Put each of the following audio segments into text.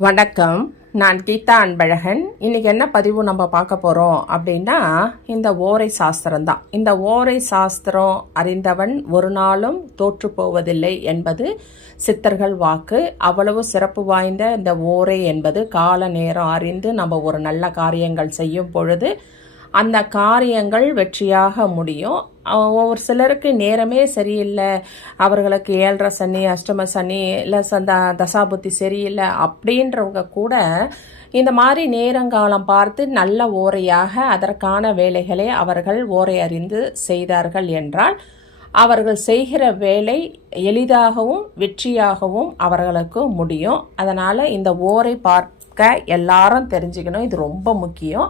வணக்கம். நான் கீதா அன்பழகன். இன்றைக்கி என்ன பதிவு நம்ம பார்க்க போகிறோம் அப்படின்னா இந்த ஓரை சாஸ்திரம் தான். இந்த ஓரை சாஸ்திரம் அறிந்தவன் ஒரு நாளும் தோற்று போவதில்லை என்பது சித்தர்கள் வாக்கு. அவ்வளவு சிறப்பு வாய்ந்த இந்த ஓரை என்பது கால நேரம் அறிந்து நம்ம ஒரு நல்ல காரியங்கள் செய்யும் பொழுது அந்த காரியங்கள் வெற்றியாக முடியும். ஒவ்வொரு சிலருக்கு நேரமே சரியில்லை. அவர்களுக்கு ஏழரை சனி அஷ்டம சனி இல்லை சந்த தசாபுத்தி சரியில்லை அப்படின்றவங்க கூட இந்த மாதிரி நேரங்காலம் பார்த்து நல்ல ஓரையாக அதற்கான வேலைகளை அவர்கள் ஓரை அறிந்து செய்தார்கள் என்றால் அவர்கள் செய்கிற வேலை எளிதாகவும் வெற்றியாகவும் அவர்களுக்கு முடியும். அதனால் இந்த ஓரை பார்க்க எல்லாரும் தெரிஞ்சுக்கணும். இது ரொம்ப முக்கியம்.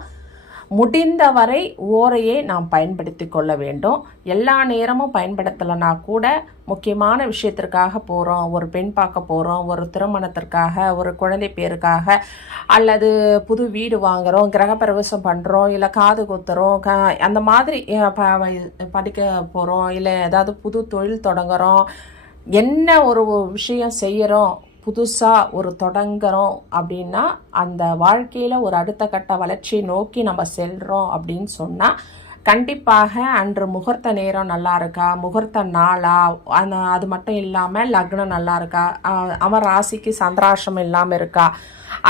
முடிந்தவரை ஓரையே நாம் பயன்படுத்தி கொள்ள வேண்டும். எல்லா நேரமும் பயன்படுத்தலைனா கூட முக்கியமான விஷயத்திற்காக போகிறோம் ஒரு பெண் பார்க்க போகிறோம் ஒரு திருமணத்திற்காக ஒரு குழந்தை பேருக்காக அல்லது புது வீடு வாங்குகிறோம் கிரகப்பிரவேசம் பண்ணுறோம் இல்லை காது குத்துறோம் க அந்த மாதிரி ப- படிக்க போகிறோம் இல்லை ஏதாவது புது தொழில் தொடங்குறோம். என்ன ஒரு விஷயம் செய்கிறோம் புதுசாக ஒரு தொடங்குறோம் அப்படின்னா அந்த வாழ்க்கையில் ஒரு அடுத்த கட்ட வளர்ச்சியை நோக்கி நம்ம செல்கிறோம் அப்படின்னு சொன்னால் கண்டிப்பாக அன்று முகூர்த்த நேரம் நல்லா இருக்கா முகூர்த்த நாளா? அந்த அது மட்டும் இல்லாமல் லக்னம் நல்லா இருக்கா? அவன் ராசிக்கு சந்திராசம் இல்லாமல் இருக்கா?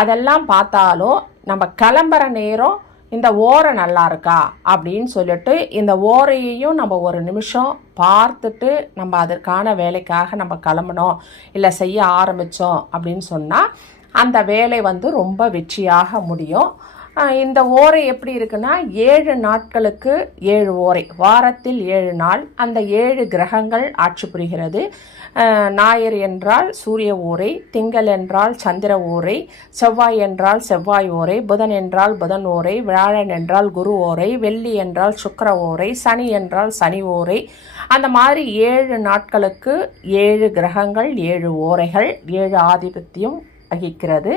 அதெல்லாம் பார்த்தாலும் நம்ம கிளம்புற நேரம் இந்த ஓரை நல்லா இருக்கா அப்படின்னு சொல்லிட்டு இந்த ஓரையையும் நம்ம ஒரு நிமிஷம் பார்த்துட்டு நம்ம அதற்கான வேலைக்காக நம்ம கிளம்பணும் இல்லை செய்ய ஆரம்பித்தோம் அப்படின்னு சொன்னால் அந்த வேலை வந்து ரொம்ப வெற்றியாக முடியும். இந்த ஓரை எப்படி இருக்குன்னா ஏழு நாட்களுக்கு ஏழு ஓரை. வாரத்தில் ஏழு நாள் அந்த ஏழு கிரகங்கள் ஆட்சி புரிகிறது. ஞாயிறு என்றால் சூரிய ஓரை திங்கள் என்றால் சந்திர ஓரை செவ்வாய் என்றால் செவ்வாய் ஓரை புதன் என்றால் புதன் ஓரை வியாழன் என்றால் குரு ஓரை வெள்ளி என்றால் சுக்கர ஓரை சனி என்றால் சனி ஓரை. அந்த மாதிரி ஏழு நாட்களுக்கு ஏழு கிரகங்கள் ஏழு ஓரைகள் ஏழு ஆதிபத்தியம் வகிக்கிறது.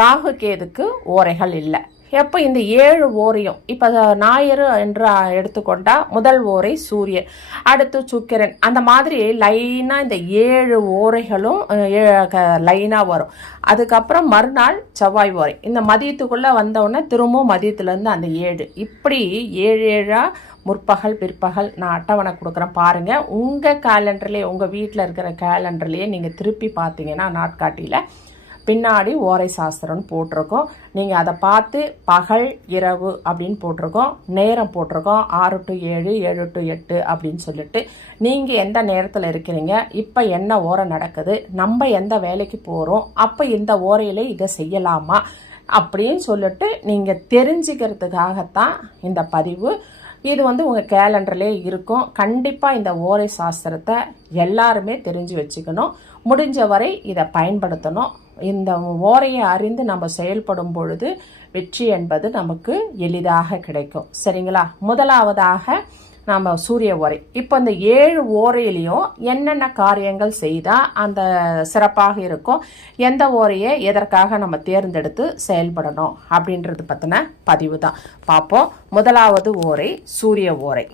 ராகு கேதுக்கு ஓரைகள் இல்லை. எப்போ இந்த ஏழு ஓரையும் இப்போ ஞாயிறு என்று எடுத்துக்கொண்டால் முதல் ஓரை சூரியன் அடுத்து சுக்கிரன். அந்த மாதிரி லைனாக இந்த ஏழு ஓரைகளும் லைனாக வரும். அதுக்கப்புறம் மறுநாள் செவ்வாய் ஓரை. இந்த மதியத்துக்குள்ளே வந்தவுடனே திரும்பவும் மதியத்துலேருந்து அந்த ஏழு. இப்படி ஏழு ஏழாக முற்பகல் பிற்பகல் நான் அட்டவணை கொடுக்குறேன். பாருங்கள் உங்கள் கேலண்டர்லேயே உங்கள் வீட்டில் இருக்கிற கேலண்டர்லேயே நீங்கள் திருப்பி பார்த்தீங்கன்னா நாட்காட்டியில் பின்னாடி ஓரை சாஸ்திரம்னு போட்டிருக்கோம். நீங்கள் அதை பார்த்து பகல் இரவு அப்படின்னு போட்டிருக்கோம். நேரம் போட்டிருக்கோம். ஆறு டு ஏழு ஏழு டு எட்டு அப்படின்னு சொல்லிட்டு. நீங்கள் எந்த நேரத்தில் இருக்கிறீங்க? இப்போ என்ன ஓரை நடக்குது? நம்ம எந்த வேலைக்கு போகிறோம் அப்போ இந்த ஓரையில் இதை செய்யலாமா? அப்படின்னு சொல்லிட்டு நீங்கள் தெரிஞ்சுக்கிறதுக்காகத்தான் இந்த பதிவு. இது வந்து உங்கள் கேலண்டர்லேயே இருக்கும். கண்டிப்பாக இந்த ஓரை சாஸ்திரத்தை எல்லாருமே தெரிஞ்சு வச்சுக்கணும். முடிஞ்ச வரை இதை பயன்படுத்தணும். இந்த ஓரையை அறிந்து நம்ம செயல்படும் பொழுது வெற்றி என்பது நமக்கு எளிதாக கிடைக்கும். சரிங்களா? முதலாவதாக நாம் சூரிய ஓரை. இப்போ இந்த ஏழு ஓரையிலையும் என்னென்ன காரியங்கள் செய்தால் அந்த சிறப்பாக இருக்கும்? எந்த ஓரையை எதற்காக நம்ம தேர்ந்தெடுத்து செயல்படணும்? அப்படின்றது பற்றின பதிவு தான் பார்ப்போம். முதலாவது ஓரை சூரிய ஓரை.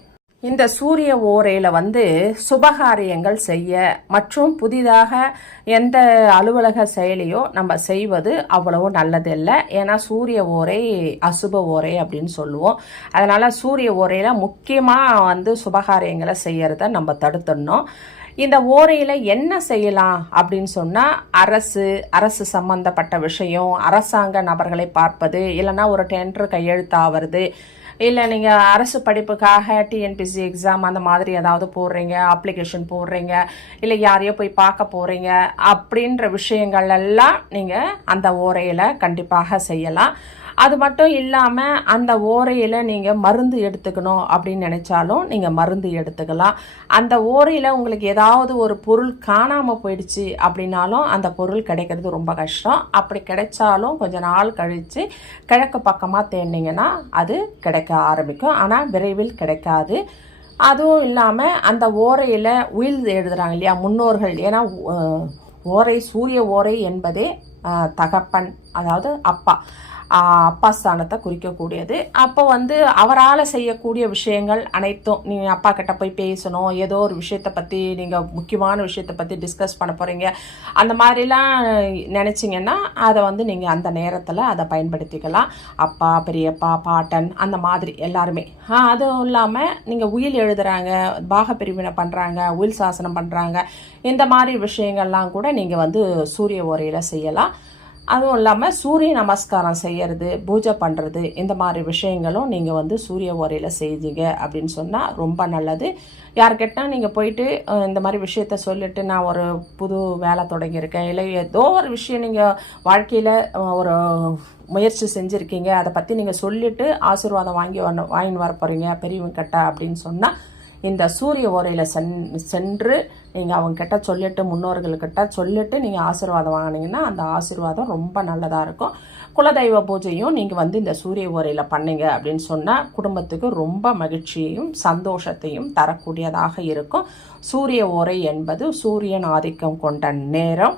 இந்த சூரிய ஓரையில் வந்து சுபகாரியங்கள் செய்ய மற்றும் புதிதாக எந்த அலுவலக செயலியோ நம்ம செய்வது அவ்வளவு நல்லதில்லை. ஏன்னா சூரிய ஓரை அசுப ஓரை அப்படின்னு சொல்லுவோம். அதனால் சூரிய ஓரையில் முக்கியமாக வந்து சுபகாரியங்களை செய்யறத நம்ம தடுத்துடணும். இந்த ஓரையில் என்ன செய்யலாம் அப்படின்னு சொன்னால் அரசு அரசு சம்பந்தப்பட்ட விஷயம் அரசாங்க நபர்களை பார்ப்பது இல்லைன்னா ஒரு டெண்டர் கையெழுத்தாகிறது இல்லை நீங்கள் அரசு படிப்புக்காக டிஎன்பிசி எக்ஸாம் அந்த மாதிரி ஏதாவது போடுறீங்க அப்ளிகேஷன் போடுறீங்க இல்லை யாரையோ போய் பார்க்க போகிறீங்க அப்படின்ற விஷயங்கள் எல்லாம் நீங்கள் அந்த ஓரையில் கண்டிப்பாக செய்யலாம். அது மட்டும் இல்லாமல் அந்த ஓரையில் நீங்கள் மருந்து எடுத்துக்கணும் அப்படின்னு நினச்சாலும் நீங்கள் மருந்து எடுத்துக்கலாம். அந்த ஓரையில் உங்களுக்கு ஏதாவது ஒரு பொருள் காணாமல் போயிடுச்சு அப்படின்னாலும் அந்த பொருள் கிடைக்கிறது ரொம்ப கஷ்டம். அப்படி கிடைச்சாலும் கொஞ்ச நாள் கழித்து கிழக்கு பக்கமாக தேடினீங்கன்னா அது கிடைக்க ஆரம்பிக்கும். ஆனால் விரைவில் கிடைக்காது. அதுவும் இல்லாமல் அந்த ஓரையில் உயில் எழுதுகிறாங்க இல்லையா முன்னோர்கள். ஏன்னா ஓரை சூரிய ஓரை என்பதே தகப்பன் அதாவது அப்பா. அப்பா ஸ்தானத்தை குறிக்கக்கூடியது. அப்போ வந்து அவரால் செய்யக்கூடிய விஷயங்கள் அனைத்தும் நீங்கள் அப்பா கிட்ட போய் பேசணும். ஏதோ ஒரு விஷயத்தை பற்றி நீங்கள் முக்கியமான விஷயத்தை பற்றி டிஸ்கஸ் பண்ண போகிறீங்க அந்த மாதிரிலாம் நினச்சிங்கன்னா அதை வந்து நீங்கள் அந்த நேரத்தில் அதை பயன்படுத்திக்கலாம். அப்பா பெரியப்பா பாட்டன் அந்த மாதிரி எல்லாருமே. அதுவும் இல்லாமல் நீங்கள் உயில் எழுதுகிறாங்க பாக பிரிவினை பண்ணுறாங்க உயில் சாசனம் பண்ணுறாங்க இந்த மாதிரி விஷயங்கள்லாம் கூட நீங்கள் வந்து சூரிய உரையில் செய்யலாம். அதுவும் இல்லாமல் சூரிய நமஸ்காரம் செய்கிறது பூஜை பண்ணுறது இந்த மாதிரி விஷயங்களும் நீங்கள் வந்து சூரிய உரையில் செய்தீங்க அப்படின்னு சொன்னால் ரொம்ப நல்லது. யார்கிட்ட நீங்கள் போயிட்டு இந்த மாதிரி விஷயத்த சொல்லிட்டு நான் ஒரு புது வேலை தொடங்கியிருக்கேன் இல்லை ஏதோ ஒரு விஷயம் நீங்கள் வாழ்க்கையில் ஒரு முயற்சி செஞ்சுருக்கீங்க அதை பற்றி நீங்கள் சொல்லிவிட்டு ஆசீர்வாதம் வாங்கி வர வாங்கின்னு வர போகிறீங்க பெரியவங்க கட்ட அப்படின்னு சொன்னால் இந்த சூரிய உரையில் சென் சென்று நீங்கள் அவங்கக்கிட்ட சொல்லிட்டு முன்னோர்கள்கிட்ட சொல்லிட்டு நீங்கள் ஆசீர்வாதம் வாங்கினீங்கன்னா அந்த ஆசீர்வாதம் ரொம்ப நல்லதாக இருக்கும். குலதெய்வ பூஜையும் நீங்கள் வந்து இந்த சூரிய உரையில் பண்ணீங்க அப்படின்னு சொன்னால் குடும்பத்துக்கு ரொம்ப மகிழ்ச்சியையும் சந்தோஷத்தையும் தரக்கூடியதாக இருக்கும். சூரிய ஓரை என்பது சூரியன் ஆதிக்கம் கொண்ட நேரம்.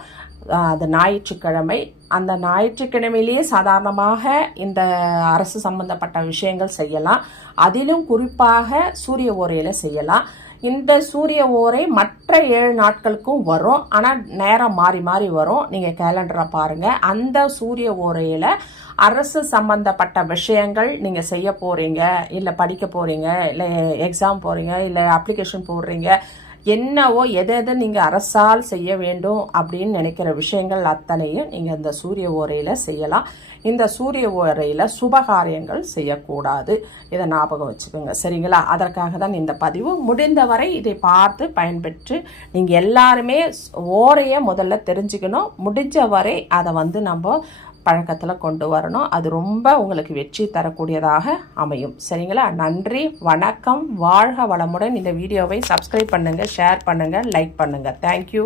அது ஞாயிற்றுக்கிழமை. அந்த ஞாயிற்றுக்கிழமையிலேயே சாதாரணமாக இந்த அரசு சம்பந்தப்பட்ட விஷயங்கள் செய்யலாம். அதிலும் குறிப்பாக சூரிய ஓரையில் செய்யலாம். இந்த சூரிய ஓரை மற்ற ஏழு நாட்களுக்கும் வரும். ஆனால் நேரம் மாறி மாறி வரும். நீங்கள் கேலண்டரை பாருங்கள் அந்த சூரிய ஓரையில் அரசு சம்பந்தப்பட்ட விஷயங்கள் நீங்கள் செய்ய போகிறீங்க இல்லை படிக்க போகிறீங்க இல்லை எக்ஸாம் போகிறீங்க இல்லை அப்ளிகேஷன் போடுறீங்க என்னவோ எதை எதை நீங்கள் அரசால் செய்ய வேண்டும் அப்படின்னு நினைக்கிற விஷயங்கள் அத்தனையும் நீங்கள் இந்த சூரிய ஓரையில் செய்யலாம். இந்த சூரிய ஓரையில் சுபகாரியங்கள் செய்யக்கூடாது. இதை ஞாபகம் வச்சுக்கோங்க. சரிங்களா? அதற்காக தான் இந்த பதிவு முடிந்தவரை இதை பார்த்து பயன்பெற்று நீங்கள் எல்லாருமே ஓரையை முதல்ல தெரிஞ்சுக்கணும். முடிஞ்ச வரை அதை வந்து நம்ம பழக்கத்தில் கொண்டு வரணும். அது ரொம்ப உங்களுக்கு வெற்றி தரக்கூடியதாக அமையும். சரிங்களா? நன்றி வணக்கம். வாழ்க வளமுடன். இந்த வீடியோவை சப்ஸ்கிரைப் பண்ணுங்கள் ஷேர் பண்ணுங்கள் லைக் பண்ணுங்கள் தேங்க்யூ